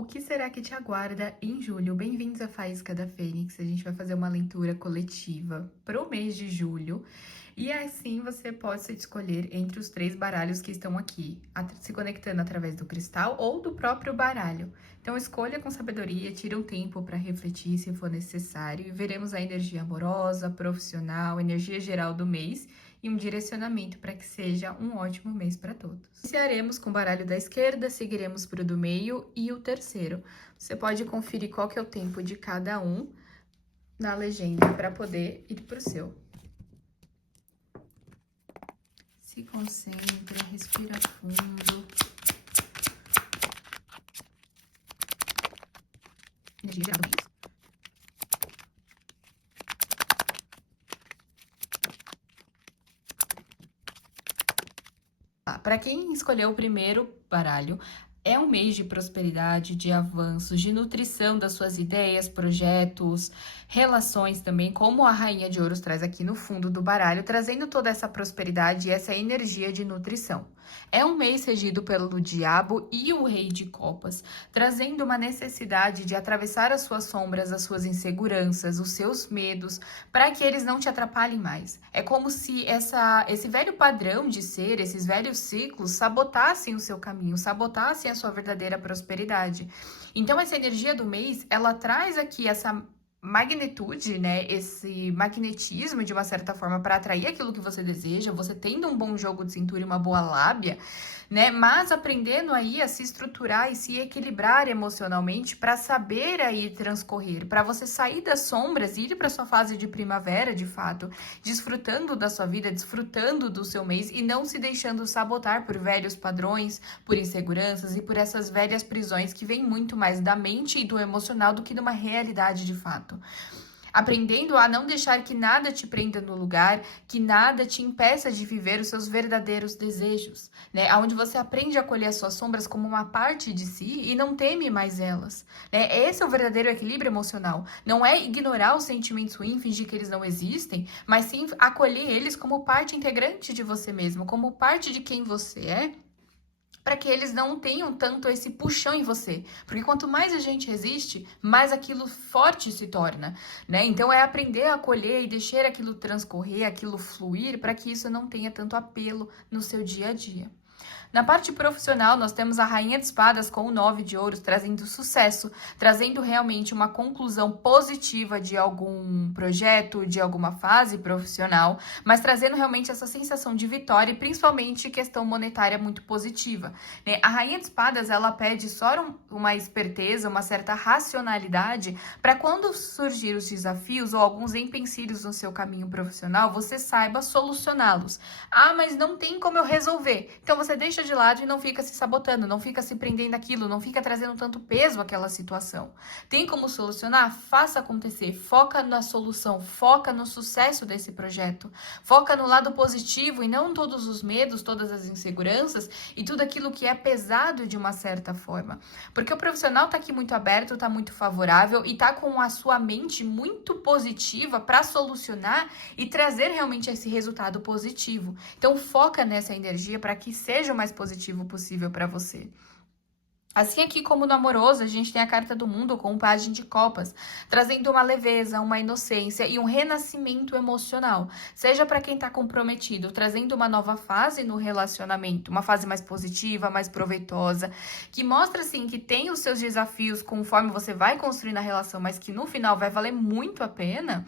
O que será que te aguarda em julho? Bem-vindos à Faísca da Fênix. A gente vai fazer uma leitura coletiva para o mês de julho. E assim você pode se escolher entre os 3 baralhos que estão aqui, se conectando através do cristal ou do próprio baralho. Então escolha com sabedoria, tira um tempo para refletir se for necessário e veremos a energia amorosa, profissional, energia geral do mês e um direcionamento para que seja um ótimo mês para todos. Iniciaremos com o baralho da esquerda, seguiremos para o do meio e o terceiro. Você pode conferir qual que é o tempo de cada um na legenda para poder ir para o seu. Se concentre, respira fundo. Energia geral do mês. Para quem escolheu o primeiro baralho, é um mês de prosperidade, de avanços, de nutrição das suas ideias, projetos, relações também, como a Rainha de Ouros traz aqui no fundo do baralho, trazendo toda essa prosperidade e essa energia de nutrição. É um mês regido pelo Diabo e o Rei de Copas, trazendo uma necessidade de atravessar as suas sombras, as suas inseguranças, os seus medos, para que eles não te atrapalhem mais. É como se esse velho padrão de ser, esses velhos ciclos, sabotassem o seu caminho, sabotassem a sua verdadeira prosperidade. Então, essa energia do mês, ela traz aqui essa magnitude, né, esse magnetismo de uma certa forma para atrair aquilo que você deseja, você tendo um bom jogo de cintura e uma boa lábia, né, mas aprendendo aí a se estruturar e se equilibrar emocionalmente para saber aí transcorrer, para você sair das sombras e ir para sua fase de primavera, de fato, desfrutando da sua vida, desfrutando do seu mês e não se deixando sabotar por velhos padrões, por inseguranças e por essas velhas prisões que vêm muito mais da mente e do emocional do que de uma realidade de fato. Aprendendo a não deixar que nada te prenda no lugar, que nada te impeça de viver os seus verdadeiros desejos, né? Onde você aprende a acolher as suas sombras como uma parte de si e não teme mais elas, né? Esse é o verdadeiro equilíbrio emocional. Não é ignorar os sentimentos ruins, fingir que eles não existem, mas sim acolher eles como parte integrante de você mesmo, como parte de quem você é, para que eles não tenham tanto esse puxão em você. Porque quanto mais a gente resiste, mais aquilo forte se torna, né? Então é aprender a acolher e deixar aquilo transcorrer, aquilo fluir, para que isso não tenha tanto apelo no seu dia a dia. Na parte profissional, nós temos a Rainha de Espadas com o 9 de Ouros, trazendo sucesso, trazendo realmente uma conclusão positiva de algum projeto, de alguma fase profissional, mas trazendo realmente essa sensação de vitória e principalmente questão monetária muito positiva, né? A Rainha de Espadas, ela pede só uma esperteza, uma certa racionalidade, para quando surgir os desafios ou alguns empecilhos no seu caminho profissional, você saiba solucioná-los. Ah, mas não tem como eu resolver. Então você deixa de lado e não fica se sabotando, não fica se prendendo aquilo, não fica trazendo tanto peso àquela situação. Tem como solucionar? Faça acontecer. Foca na solução, foca no sucesso desse projeto. Foca no lado positivo e não todos os medos, todas as inseguranças e tudo aquilo que é pesado de uma certa forma. Porque o profissional tá aqui muito aberto, tá muito favorável e tá com a sua mente muito positiva para solucionar e trazer realmente esse resultado positivo. Então foca nessa energia para que seja o mais positivo possível para você. Assim aqui como no amoroso, a gente tem a carta do mundo com o Pajem de Copas, trazendo uma leveza, uma inocência e um renascimento emocional. Seja para quem está comprometido, trazendo uma nova fase no relacionamento, uma fase mais positiva, mais proveitosa, que mostra assim que tem os seus desafios conforme você vai construindo a relação, mas que no final vai valer muito a pena.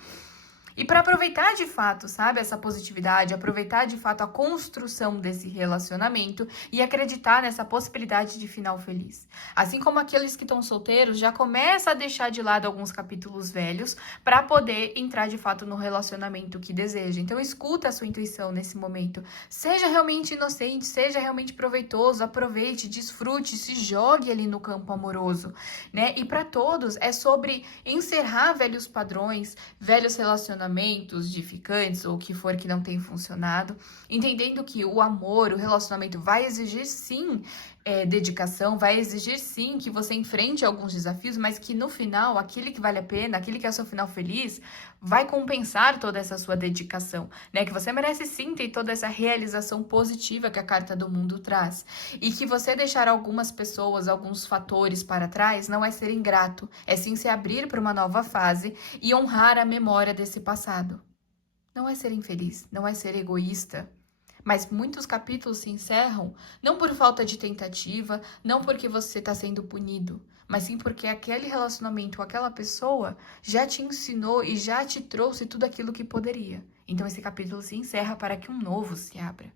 E para aproveitar de fato, sabe, essa positividade, aproveitar de fato a construção desse relacionamento e acreditar nessa possibilidade de final feliz. Assim como aqueles que estão solteiros, já começa a deixar de lado alguns capítulos velhos para poder entrar de fato no relacionamento que deseja. Então escuta a sua intuição nesse momento. Seja realmente inocente, seja realmente proveitoso, aproveite, desfrute, se jogue ali no campo amoroso, né? E para todos é sobre encerrar velhos padrões, velhos relacionamentos edificantes ou o que for que não tem funcionado, entendendo que o amor, o relacionamento vai exigir sim dedicação, vai exigir sim que você enfrente alguns desafios, mas que no final, aquele que vale a pena, aquele que é o seu final feliz, vai compensar toda essa sua dedicação, né? Que você merece sim ter toda essa realização positiva que a Carta do Mundo traz. E que você deixar algumas pessoas, alguns fatores para trás, não é ser ingrato, é sim se abrir para uma nova fase e honrar a memória desse passado. Não é ser infeliz, não é ser egoísta. Mas muitos capítulos se encerram não por falta de tentativa, não porque você está sendo punido, mas sim porque aquele relacionamento com aquela pessoa já te ensinou e já te trouxe tudo aquilo que poderia. Então esse capítulo se encerra para que um novo se abra.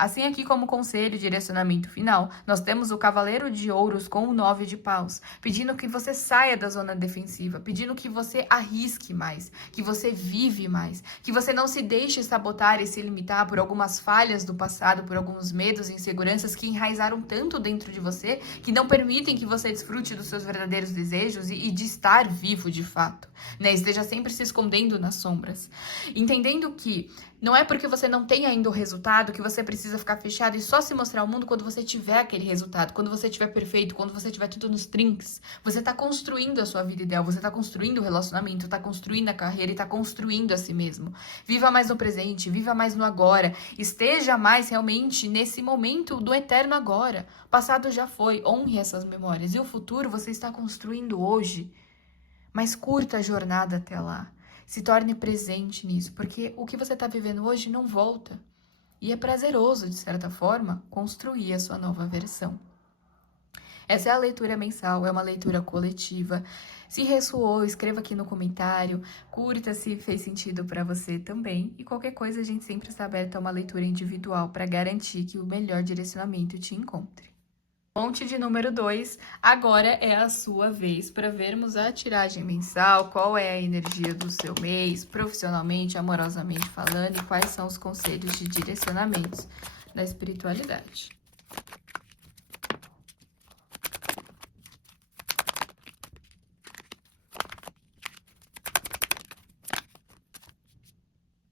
Assim, aqui como conselho e direcionamento final, nós temos o Cavaleiro de Ouros com o 9 de Paus, pedindo que você saia da zona defensiva, pedindo que você arrisque mais, que você vive mais, que você não se deixe sabotar e se limitar por algumas falhas do passado, por alguns medos e inseguranças que enraizaram tanto dentro de você, que não permitem que você desfrute dos seus verdadeiros desejos e de estar vivo de fato, né? Esteja sempre se escondendo nas sombras. Entendendo que não é porque você não tem ainda o resultado que você precisa ficar fechado e só se mostrar ao mundo quando você tiver aquele resultado, quando você tiver perfeito, quando você tiver tudo nos trinques. Você tá construindo a sua vida ideal, você tá construindo o relacionamento, tá construindo a carreira e tá construindo a si mesmo. Viva mais no presente, viva mais no agora, esteja mais realmente nesse momento do eterno agora. O passado já foi, honre essas memórias e o futuro você está construindo hoje. Mas curta a jornada até lá. Se torne presente nisso, porque o que você está vivendo hoje não volta. E é prazeroso, de certa forma, construir a sua nova versão. Essa é a leitura mensal, é uma leitura coletiva. Se ressoou, escreva aqui no comentário, curta se fez sentido para você também. E qualquer coisa, a gente sempre está aberto a uma leitura individual para garantir que o melhor direcionamento te encontre. Ponte de número 2, agora é a sua vez para vermos a tiragem mensal, qual é a energia do seu mês, profissionalmente, amorosamente falando, e quais são os conselhos de direcionamentos da espiritualidade.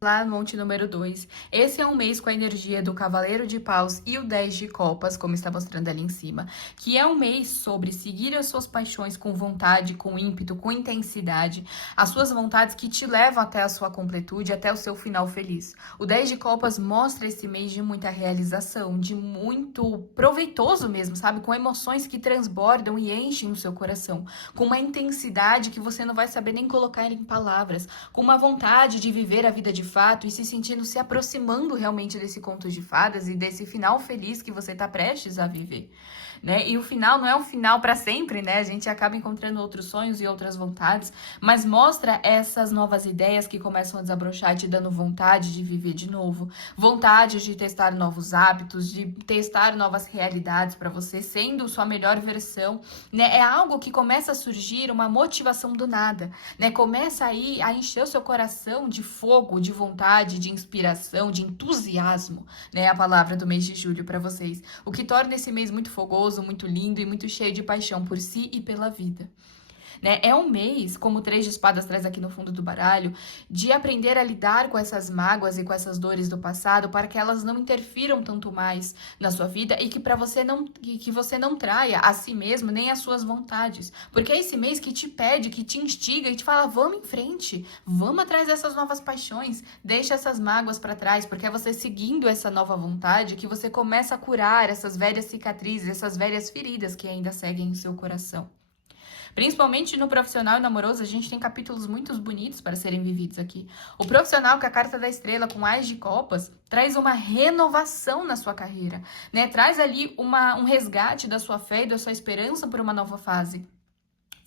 Lá no monte número 2. Esse é um mês com a energia do Cavaleiro de Paus e o 10 de Copas, como está mostrando ali em cima, que é um mês sobre seguir as suas paixões com vontade, com ímpeto, com intensidade, as suas vontades que te levam até a sua completude, até o seu final feliz. O 10 de Copas mostra esse mês de muita realização, de muito proveitoso mesmo, sabe? Com emoções que transbordam e enchem o seu coração, com uma intensidade que você não vai saber nem colocar em palavras, com uma vontade de viver a vida de fato e se aproximando realmente desse conto de fadas e desse final feliz que você está prestes a viver, né? E o final não é um final para sempre, né? A gente acaba encontrando outros sonhos e outras vontades, mas mostra essas novas ideias que começam a desabrochar, te dando vontade de viver de novo, vontade de testar novos hábitos, de testar novas realidades para você, sendo sua melhor versão, né? É algo que começa a surgir uma motivação do nada, né? Começa aí a encher o seu coração de fogo, de vontade, de inspiração, de entusiasmo, né? A palavra do mês de julho para vocês. O que torna esse mês muito fogoso, muito lindo e muito cheio de paixão por si e pela vida. Né? É um mês, como o 3 de espadas traz aqui no fundo do baralho, de aprender a lidar com essas mágoas e com essas dores do passado para que elas não interfiram tanto mais na sua vida e que você não traia a si mesmo nem as suas vontades. Porque é esse mês que te pede, que te instiga e te fala, vamos em frente, vamos atrás dessas novas paixões, deixa essas mágoas para trás, porque é você seguindo essa nova vontade que você começa a curar essas velhas cicatrizes, essas velhas feridas que ainda seguem em seu coração. Principalmente no profissional e no amoroso, a gente tem capítulos muito bonitos para serem vividos aqui. O profissional, que é a carta da estrela com Ás de Copas, traz uma renovação na sua carreira, né? Traz ali um resgate da sua fé e da sua esperança por uma nova fase.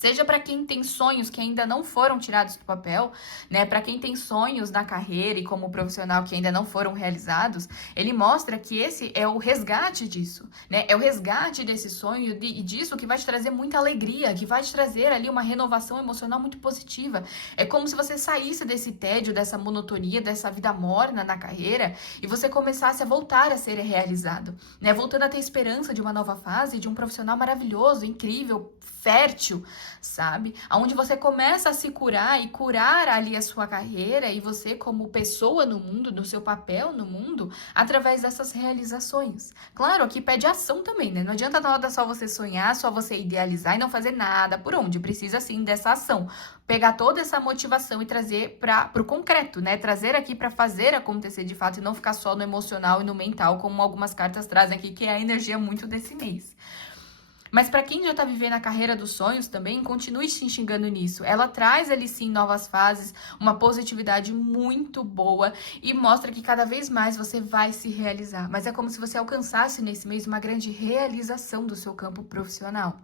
Seja para quem tem sonhos que ainda não foram tirados do papel, né? Para quem tem sonhos na carreira e como profissional que ainda não foram realizados, ele mostra que esse é o resgate disso, né? É o resgate desse sonho e disso que vai te trazer muita alegria, que vai te trazer ali uma renovação emocional muito positiva. É como se você saísse desse tédio, dessa monotonia, dessa vida morna na carreira e você começasse a voltar a ser realizado, né? Voltando a ter esperança de uma nova fase, de um profissional maravilhoso, incrível, fértil, sabe? Onde você começa a se curar e curar ali a sua carreira e você como pessoa no mundo, do seu papel no mundo, através dessas realizações. Claro, aqui pede ação também, né? Não adianta nada só você sonhar, só você idealizar e não fazer nada por onde. Precisa sim dessa ação. Pegar toda essa motivação e trazer para o concreto, né? Trazer aqui para fazer acontecer de fato e não ficar só no emocional e no mental, como algumas cartas trazem aqui, que é a energia muito desse mês. Mas para quem já tá vivendo a carreira dos sonhos também, continue se enxergando nisso. Ela traz ali sim novas fases, uma positividade muito boa e mostra que cada vez mais você vai se realizar. Mas é como se você alcançasse nesse mês uma grande realização do seu campo profissional.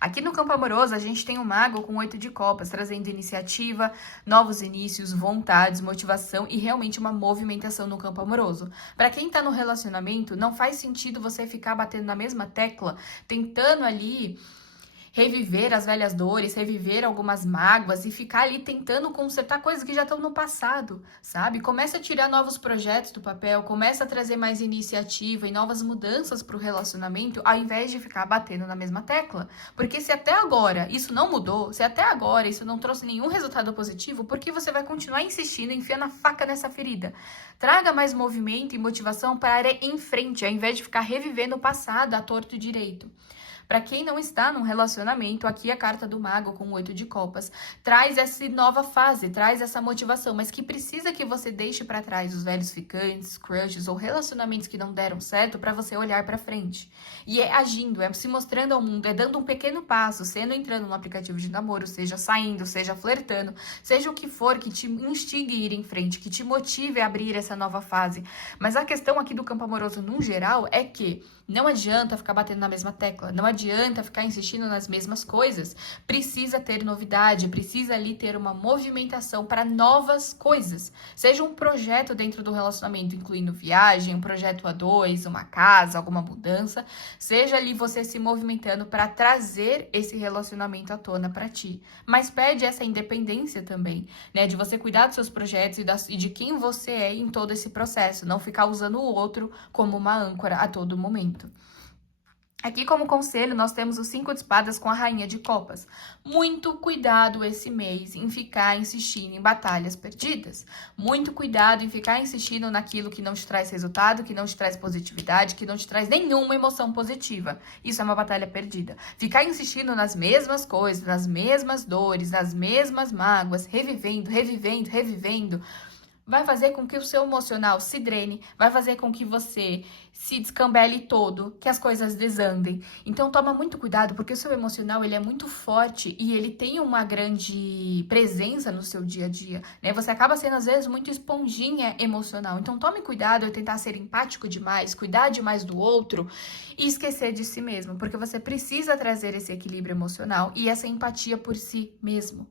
Aqui no campo amoroso, a gente tem o mago com 8 de copas, trazendo iniciativa, novos inícios, vontades, motivação e realmente uma movimentação no campo amoroso. Para quem tá no relacionamento, não faz sentido você ficar batendo na mesma tecla, tentando ali reviver as velhas dores, reviver algumas mágoas e ficar ali tentando consertar coisas que já estão no passado, sabe? Começa a tirar novos projetos do papel, começa a trazer mais iniciativa e novas mudanças para o relacionamento, ao invés de ficar batendo na mesma tecla. Porque se até agora isso não mudou, se até agora isso não trouxe nenhum resultado positivo, por que você vai continuar insistindo, enfiando a faca nessa ferida? Traga mais movimento e motivação para ir em frente, ao invés de ficar revivendo o passado à torto e direito. Para quem não está num relacionamento, aqui a carta do mago com 8 de copas traz essa nova fase, traz essa motivação, mas que precisa que você deixe para trás os velhos ficantes, crushes ou relacionamentos que não deram certo para você olhar para frente. E é agindo, é se mostrando ao mundo, é dando um pequeno passo, sendo entrando no aplicativo de namoro, seja saindo, seja flertando, seja o que for que te instigue a ir em frente, que te motive a abrir essa nova fase. Mas a questão aqui do campo amoroso, no geral, é que não adianta ficar batendo na mesma tecla, não adianta ficar insistindo nas mesmas coisas. Precisa ter novidade, precisa ali ter uma movimentação para novas coisas. Seja um projeto dentro do relacionamento, incluindo viagem, um projeto a dois, uma casa, alguma mudança. Seja ali você se movimentando para trazer esse relacionamento à tona para ti. Mas pede essa independência também, né? De você cuidar dos seus projetos e de quem você é em todo esse processo. Não ficar usando o outro como uma âncora a todo momento. Aqui como conselho nós temos os 5 de espadas com a rainha de copas. Muito cuidado esse mês em ficar insistindo em batalhas perdidas. Muito cuidado em ficar insistindo naquilo que não te traz resultado, que não te traz positividade, que não te traz nenhuma emoção positiva. Isso é uma batalha perdida. Ficar insistindo nas mesmas coisas, nas mesmas dores, nas mesmas mágoas, revivendo, vai fazer com que o seu emocional se drene, vai fazer com que você se descambele todo, que as coisas desandem. Então toma muito cuidado, porque o seu emocional ele é muito forte e ele tem uma grande presença no seu dia a dia, né? Você acaba sendo às vezes muito esponjinha emocional. Então tome cuidado ao tentar ser empático demais, cuidar demais do outro e esquecer de si mesmo, porque você precisa trazer esse equilíbrio emocional e essa empatia por si mesmo.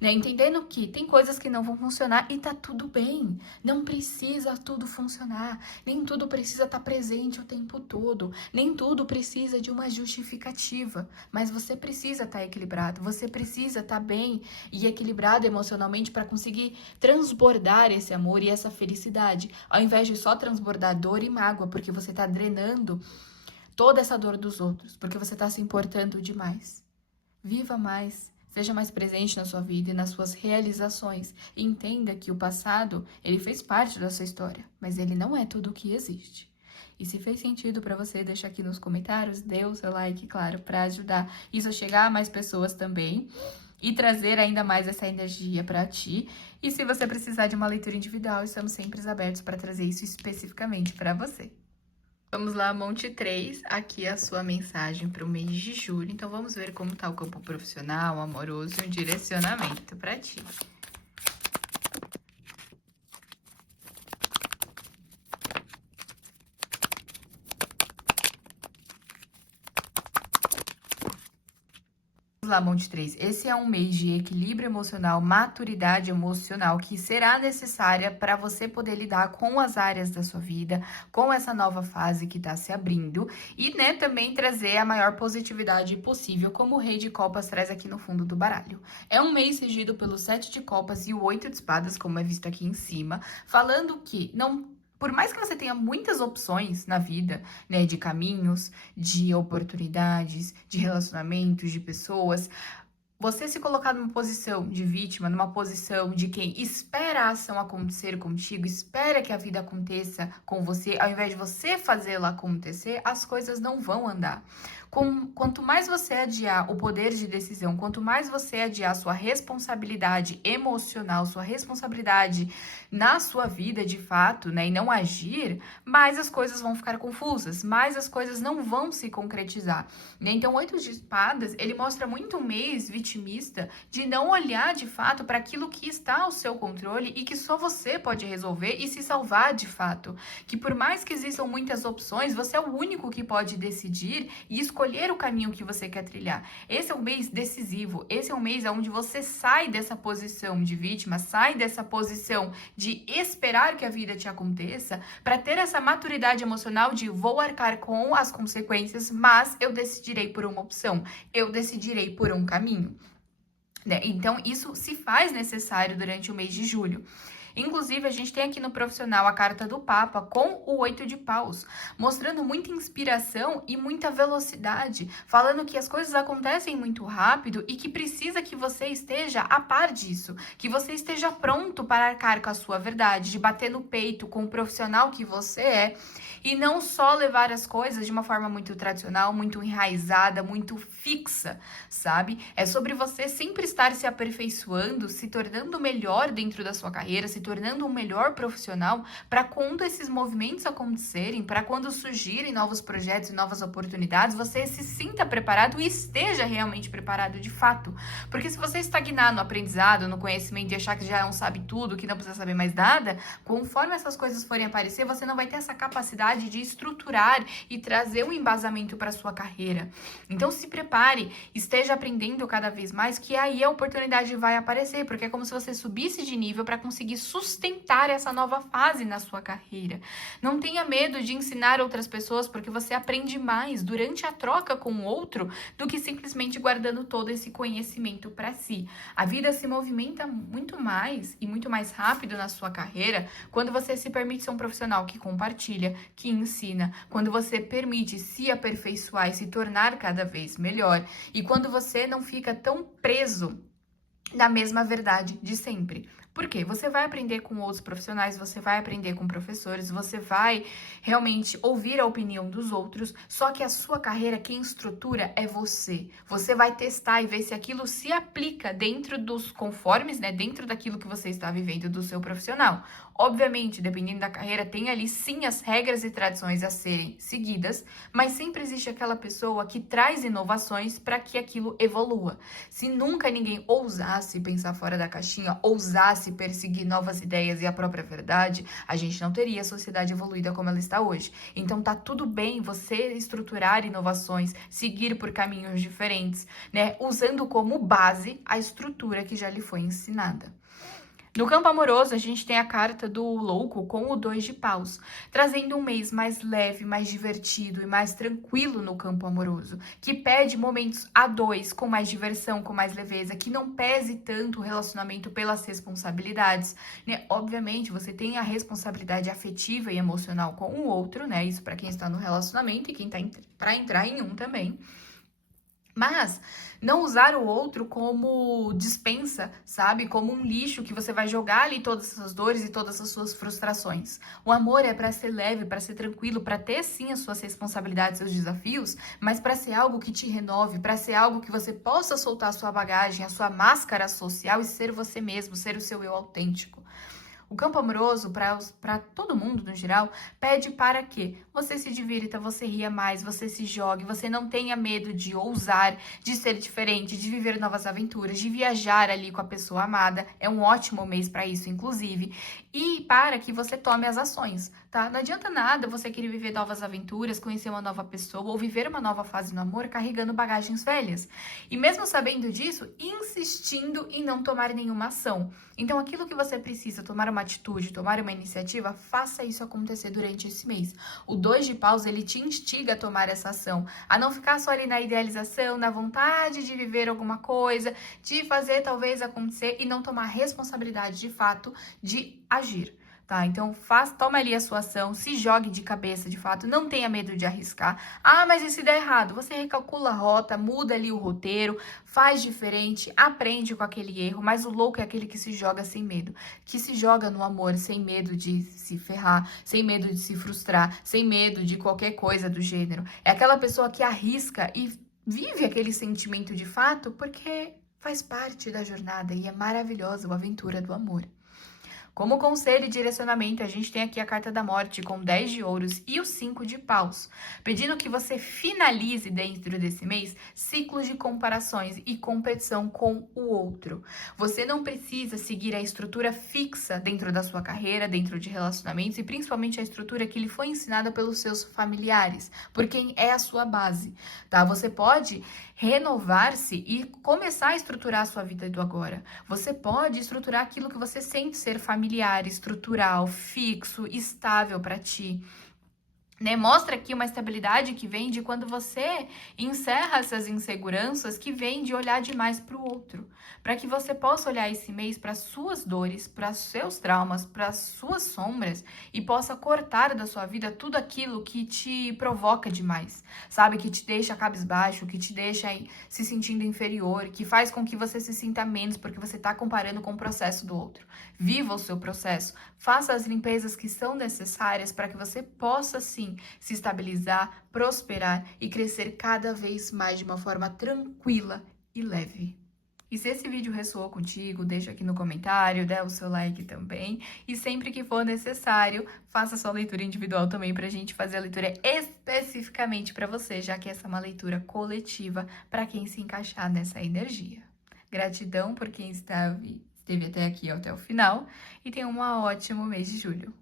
Né? Entendendo que tem coisas que não vão funcionar e tá tudo bem. Não precisa tudo funcionar. Nem tudo precisa estar presente o tempo todo. Nem tudo precisa de uma justificativa. Mas você precisa estar equilibrado. Você precisa estar bem e equilibrado emocionalmente para conseguir transbordar esse amor e essa felicidade. Ao invés de só transbordar dor e mágoa, porque você tá drenando toda essa dor dos outros. Porque você tá se importando demais. Viva mais. Seja mais presente na sua vida e nas suas realizações. E entenda que o passado, ele fez parte da sua história, mas ele não é tudo o que existe. E se fez sentido para você, deixa aqui nos comentários, dê o seu like, claro, para ajudar isso a chegar a mais pessoas também e trazer ainda mais essa energia para ti. E se você precisar de uma leitura individual, estamos sempre abertos para trazer isso especificamente para você. Vamos lá, Monte 3, aqui a sua mensagem para o mês de julho. Então, vamos ver como tá o campo profissional, amoroso e um direcionamento para ti. Vamos lá, Monte 3. Esse é um mês de equilíbrio emocional, maturidade emocional, que será necessária para você poder lidar com as áreas da sua vida, com essa nova fase que está se abrindo e, né, também trazer a maior positividade possível, como o Rei de Copas traz aqui no fundo do baralho. É um mês regido pelo 7 de Copas e o 8 de Espadas, como é visto aqui em cima, falando que não por mais que você tenha muitas opções na vida, né, de caminhos, de oportunidades, de relacionamentos, de pessoas, você se colocar numa posição de vítima, numa posição de quem espera a ação acontecer contigo, espera que a vida aconteça com você, ao invés de você fazê-la acontecer, as coisas não vão andar. Quanto mais você adiar o poder de decisão, quanto mais você adiar sua responsabilidade emocional, sua responsabilidade na sua vida de fato, né, e não agir, mais as coisas vão ficar confusas, mais as coisas não vão se concretizar, né? Então, 8 de espadas, ele mostra muito um mês vitimista de não olhar de fato para aquilo que está ao seu controle e que só você pode resolver e se salvar de fato. Que por mais que existam muitas opções, você é o único que pode decidir e escolher o caminho que você quer trilhar. Esse é um mês decisivo, esse é um mês onde você sai dessa posição de vítima, sai dessa posição de esperar que a vida te aconteça, para ter essa maturidade emocional de vou arcar com as consequências, mas eu decidirei por uma opção, eu decidirei por um caminho, né? Então, isso se faz necessário durante o mês de julho. Inclusive, a gente tem aqui no profissional a carta do Papa com o 8 de paus, mostrando muita inspiração e muita velocidade, falando que as coisas acontecem muito rápido e que precisa que você esteja a par disso, que você esteja pronto para arcar com a sua verdade, de bater no peito com o profissional que você é, e não só levar as coisas de uma forma muito tradicional, muito enraizada, muito fixa, sabe? É sobre você sempre estar se aperfeiçoando, se tornando melhor dentro da sua carreira, se tornando um melhor profissional, para quando esses movimentos acontecerem, para quando surgirem novos projetos e novas oportunidades, você se sinta preparado e esteja realmente preparado de fato. Porque se você estagnar no aprendizado, no conhecimento e achar que já não sabe tudo, que não precisa saber mais nada, conforme essas coisas forem aparecer, você não vai ter essa capacidade de estruturar e trazer um embasamento para sua carreira. Então se prepare, esteja aprendendo cada vez mais, que aí a oportunidade vai aparecer, porque é como se você subisse de nível para conseguir sustentar essa nova fase na sua carreira. Não tenha medo de ensinar outras pessoas, porque você aprende mais durante a troca com o outro do que simplesmente guardando todo esse conhecimento para si. A vida se movimenta muito mais e muito mais rápido na sua carreira quando você se permite ser um profissional que compartilha, que ensina, quando você permite se aperfeiçoar e se tornar cada vez melhor, e quando você não fica tão preso na mesma verdade de sempre. Por quê? Você vai aprender com outros profissionais, você vai aprender com professores, você vai realmente ouvir a opinião dos outros, só que a sua carreira, quem estrutura é você. Você vai testar e ver se aquilo se aplica dentro dos conformes, né? Dentro daquilo que você está vivendo do seu profissional. Obviamente, dependendo da carreira, tem ali sim as regras e tradições a serem seguidas, mas sempre existe aquela pessoa que traz inovações para que aquilo evolua. Se nunca ninguém ousasse pensar fora da caixinha, ousasse perseguir novas ideias e a própria verdade, a gente não teria a sociedade evoluída como ela está hoje. Então tá tudo bem você estruturar inovações, seguir por caminhos diferentes, né? Usando como base a estrutura que já lhe foi ensinada. No campo amoroso, a gente tem a carta do louco com o 2 de paus, trazendo um mês mais leve, mais divertido e mais tranquilo no campo amoroso, que pede momentos a dois, com mais diversão, com mais leveza, que não pese tanto o relacionamento pelas responsabilidades, né? Obviamente, você tem a responsabilidade afetiva e emocional com o outro, né? Isso para quem está no relacionamento e quem está para entrar em um também. Mas não usar o outro como dispensa, sabe? Como um lixo que você vai jogar ali todas essas dores e todas as suas frustrações. O amor é para ser leve, para ser tranquilo, para ter sim as suas responsabilidades, seus desafios, mas para ser algo que te renove, para ser algo que você possa soltar a sua bagagem, a sua máscara social e ser você mesmo, ser o seu eu autêntico. O campo amoroso, para todo mundo no geral, pede para que você se divirta, você ria mais, você se jogue, você não tenha medo de ousar, de ser diferente, de viver novas aventuras, de viajar ali com a pessoa amada. É um ótimo mês para isso, inclusive. E para que você tome as ações, tá? Não adianta nada você querer viver novas aventuras, conhecer uma nova pessoa ou viver uma nova fase no amor carregando bagagens velhas. E mesmo sabendo disso, insistindo em não tomar nenhuma ação. Então, aquilo que você precisa tomar uma atitude, tomar uma iniciativa, faça isso acontecer durante esse mês. O 2 de paus, ele te instiga a tomar essa ação, a não ficar só ali na idealização, na vontade de viver alguma coisa, de fazer talvez acontecer e não tomar responsabilidade de fato de agir. tá? Então, toma ali a sua ação, se jogue de cabeça, de fato, não tenha medo de arriscar. Mas e se der errado? Você recalcula a rota, muda ali o roteiro, faz diferente, aprende com aquele erro, mas o louco é aquele que se joga sem medo, que se joga no amor, sem medo de se ferrar, sem medo de se frustrar, sem medo de qualquer coisa do gênero. É aquela pessoa que arrisca e vive aquele sentimento de fato porque faz parte da jornada e é maravilhosa a aventura do amor. Como conselho e direcionamento, a gente tem aqui a carta da morte com 10 de ouros e o 5 de paus, pedindo que você finalize dentro desse mês ciclos de comparações e competição com o outro. Você não precisa seguir a estrutura fixa dentro da sua carreira, dentro de relacionamentos e principalmente a estrutura que lhe foi ensinada pelos seus familiares, por quem é a sua base, tá? Você pode renovar-se e começar a estruturar a sua vida do agora. Você pode estruturar aquilo que você sente ser familiar, estrutural, fixo, estável para ti. Né? Mostra aqui uma estabilidade que vem de quando você encerra essas inseguranças que vem de olhar demais para o outro. Para que você possa olhar esse mês para suas dores, para seus traumas, para suas sombras e possa cortar da sua vida tudo aquilo que te provoca demais, sabe? Que te deixa cabisbaixo, que te deixa se sentindo inferior, que faz com que você se sinta menos porque você está comparando com o processo do outro. Viva o seu processo, faça as limpezas que são necessárias para que você possa sim se estabilizar, prosperar e crescer cada vez mais de uma forma tranquila e leve. E se esse vídeo ressoou contigo, deixa aqui no comentário, dá o seu like também. E sempre que for necessário, faça sua leitura individual também para a gente fazer a leitura especificamente para você, já que essa é uma leitura coletiva para quem se encaixar nessa energia. Gratidão por quem esteve até aqui, até o final, e tenha um ótimo mês de julho.